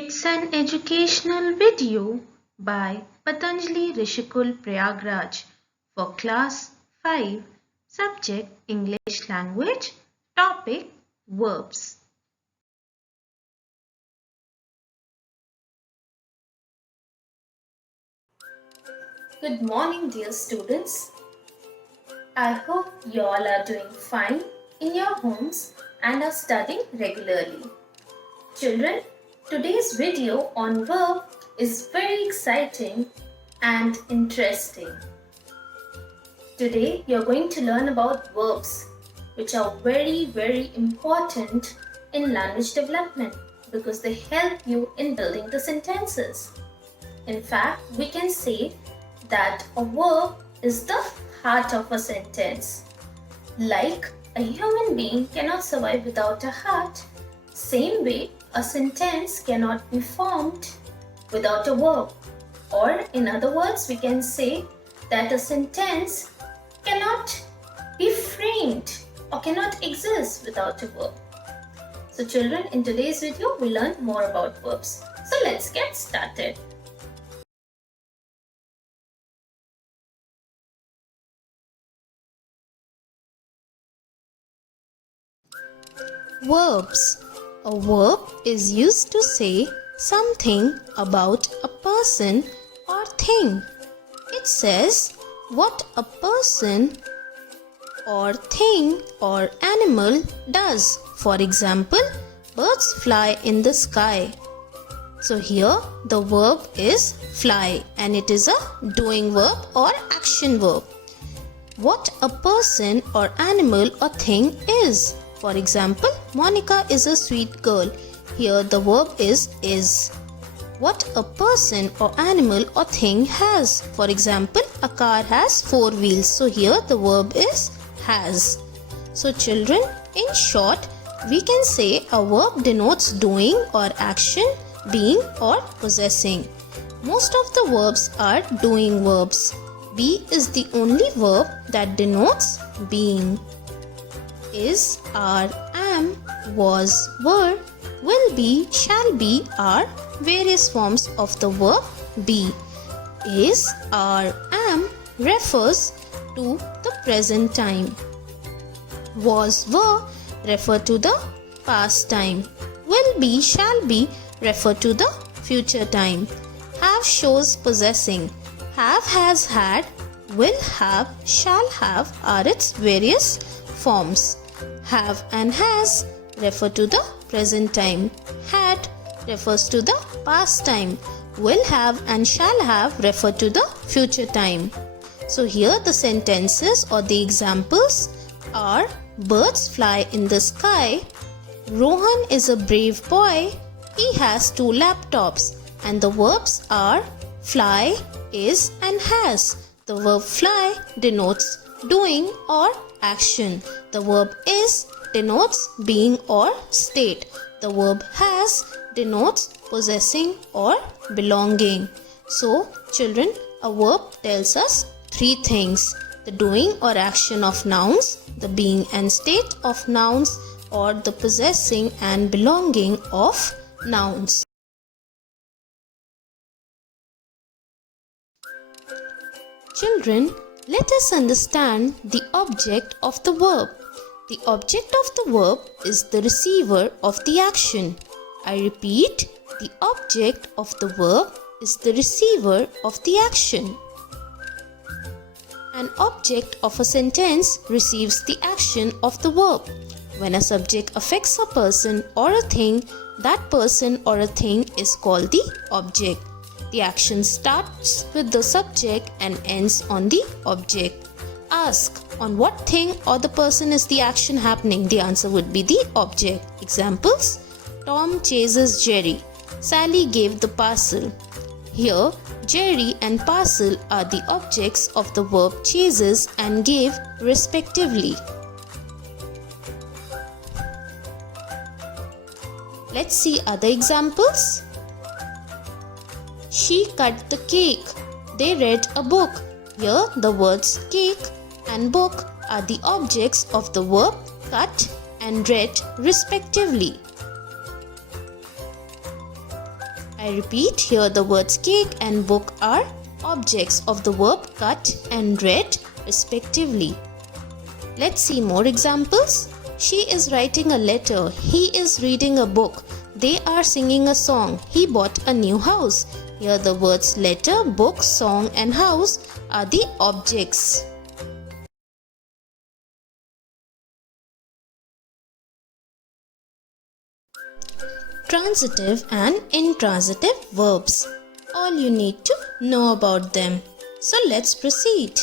It's an educational video by Patanjali Rishikul Prayagraj for class 5, subject English language, topic verbs. Good morning, dear students. I hope you all are doing fine in your homes and are studying regularly. Children, today's video on verb is very exciting and interesting. Today, you're going to learn about verbs, which are very important in language development because they help you in building the sentences. In fact, we can say that a verb is the heart of a sentence. Like a human being cannot survive without a heart, same way a sentence cannot be formed without a verb. Or in other words, we can say that a sentence cannot be framed or cannot exist without a verb. So children, in today's video, we learn more about verbs. So let's get started. Verbs. A verb is used to say something about a person or thing. It says what a person or thing or animal does. For example, birds fly in the sky. So here the verb is fly and it is a doing verb or action verb. What a person or animal or thing is. For example, Monica is a sweet girl. Here the verb is. What a person or animal or thing has. For example, a car has 4 wheels. So here the verb is has. So children, in short, we can say a verb denotes doing or action, being or possessing. Most of the verbs are doing verbs. Be is the only verb that denotes being. Is, are, am, was, were, will be, shall be are various forms of the verb be. Is, are, am refers to the present time. Was, were refer to the past time. Will be, shall be refer to the future time. Have shows possessing. Have, has, had, will have, shall have are its various forms. Have and has refer to the present time. Had refers to the past time. Will have and shall have refer to the future time. So here the sentences or the examples are birds fly in the sky. Rohan is a brave boy. He has 2 laptops. And the verbs are fly, is and has. The verb fly denotes doing or action. The verb is denotes being or state. The verb has denotes possessing or belonging. So, children, a verb tells us 3 things: the doing or action of nouns, the being and state of nouns, or the possessing and belonging of nouns. Children, let us understand the object of the verb. The object of the verb is the receiver of the action. I repeat, the object of the verb is the receiver of the action. An object of a sentence receives the action of the verb. When a subject affects a person or a thing, that person or a thing is called the object. The action starts with the subject and ends on the object. Ask, on what thing or the person is the action happening? The answer would be the object. Examples: Tom chases Jerry. Sally gave the parcel. Here, Jerry and parcel are the objects of the verb chases and gave respectively. Let's see other examples. She cut the cake. They read a book. Here the words cake and book are the objects of the verb cut and read respectively. I repeat, here the words cake and book are objects of the verb cut and read respectively. Let's see more examples. She is writing a letter. He is reading a book. They are singing a song. He bought a new house. Here the words letter, book, song and house are the objects. Transitive and intransitive verbs. All you need to know about them. So let's proceed.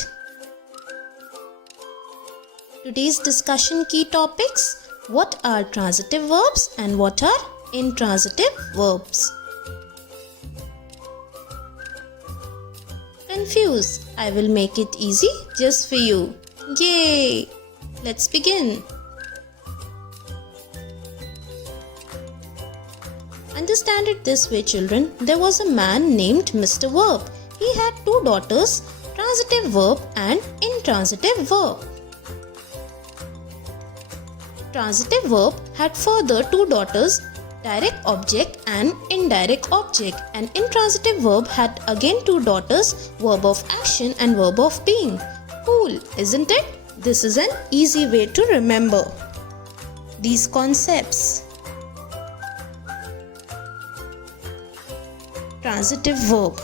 Today's discussion key topics: what are transitive verbs and what are intransitive verbs? Confused? I will make it easy just for you. Yay! Let's begin. Understand it this way, children. There was a man named Mr. Verb. He had two daughters, transitive verb and intransitive verb. Transitive verb had further two daughters, direct object and indirect object, and intransitive verb had again two daughters, verb of action and verb of being. Cool, isn't it? This is an easy way to remember these concepts. Transitive verb.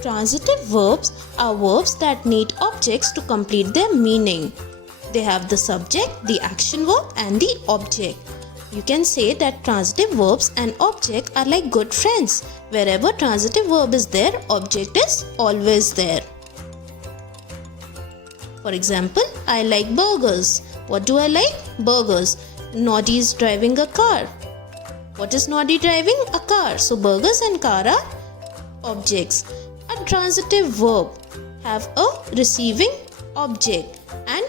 Transitive verbs are verbs that need objects to complete their meaning. They have the subject, the action verb and the object. You can say that transitive verbs and object are like good friends. Wherever transitive verb is there, object is always there. For example, I like burgers. What do I like? Burgers. Noddy is driving a car. What is Noddy driving? A car. So burgers and car are objects. A transitive verb have a receiving object and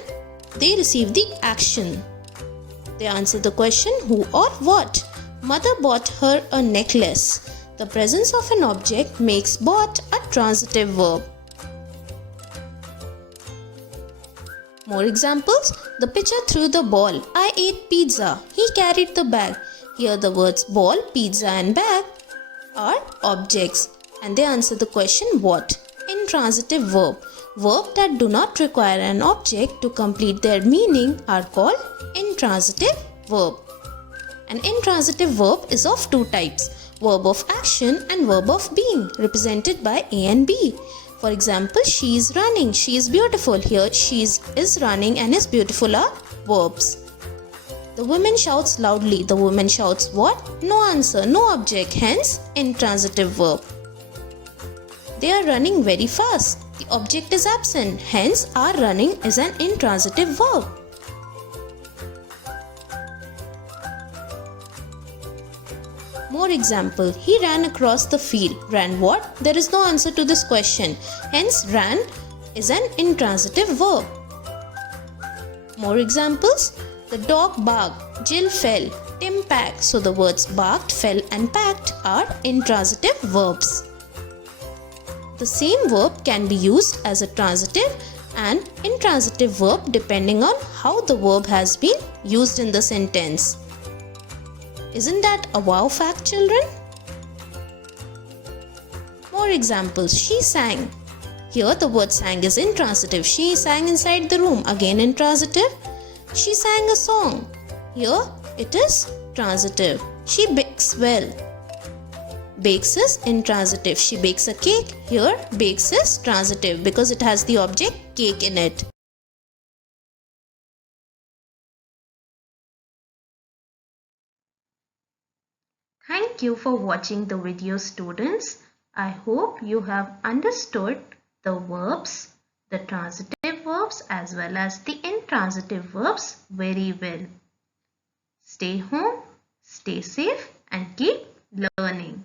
they receive the action. They answer the question who or what. Mother bought her a necklace. The presence of an object makes bought a transitive verb. More examples. The pitcher threw the ball. I ate pizza. He carried the bag. Here the words ball, pizza and bag are objects and they answer the question what. Intransitive verb. Verbs that do not require an object to complete their meaning are called intransitive verb. An intransitive verb is of two types, verb of action and verb of being, represented by A and B. For example, she is running, she is beautiful. Here she is running and is beautiful are verbs. The woman shouts loudly. The woman shouts what? No answer, no object, hence intransitive verb. They are running very fast. The object is absent, hence are running is an intransitive verb. More example, he ran across the field. Ran what? There is no answer to this question, hence ran is an intransitive verb. More examples, the dog barked, Jill fell, Tim packed. So the words barked, fell and packed are intransitive verbs. The same verb can be used as a transitive and intransitive verb depending on how the verb has been used in the sentence. Isn't that a wow fact, children? More examples. She sang. Here the word sang is intransitive. She sang inside the room. Again intransitive. She sang a song. Here it is transitive. She bakes well. Bakes is intransitive. She bakes a cake. Here bakes is transitive because it has the object cake in it. Thank you for watching the video, students. I hope you have understood the verbs, the transitive verbs as well as the intransitive verbs very well. Stay home, stay safe and keep learning.